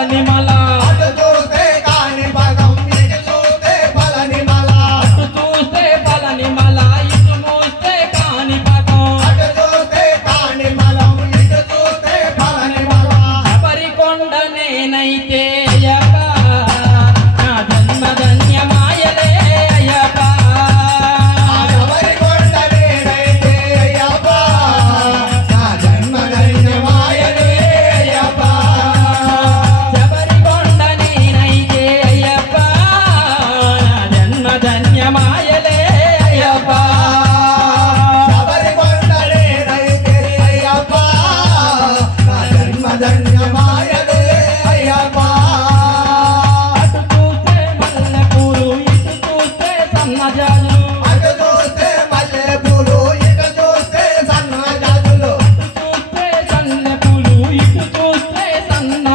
పళనిమల అటు చూస్తే కాణిపాకం ఇటు చూస్తే పళనిమల అటు చూస్తే పళనిమల ఇటు చూస్తే కాణిపాకం అటు చూస్తే కాణిమలం ఇటు చూస్తే పళనిమల శబరికొండ నేనైతే అయ్యప్ప నా జన్మ ధన్యమాయలే అయ్యప్ప శబరికొండ నేనైతే అయ్యప్ప నా జన్మ ధన్యమాయలే అయ్యప్ప శబరికొండ నేనైతే అయ్యప్ప నా జన్మ ధన్యమాయలే అయ్యప్ప శబరికొండ నేనైతే అయ్యప్ప నా జన్మ ధన్యమాయలే అయ్యప్ప అటు చూస్తే మల్లెపూలు ఇటు చూస్తే సన్నజాజులు అటు చూస్తే మల్లెపూలు ఇటు చూస్తే సన్నజాజులు చూస్తే సన్నెపూలు ఇటు చూస్తే సన్న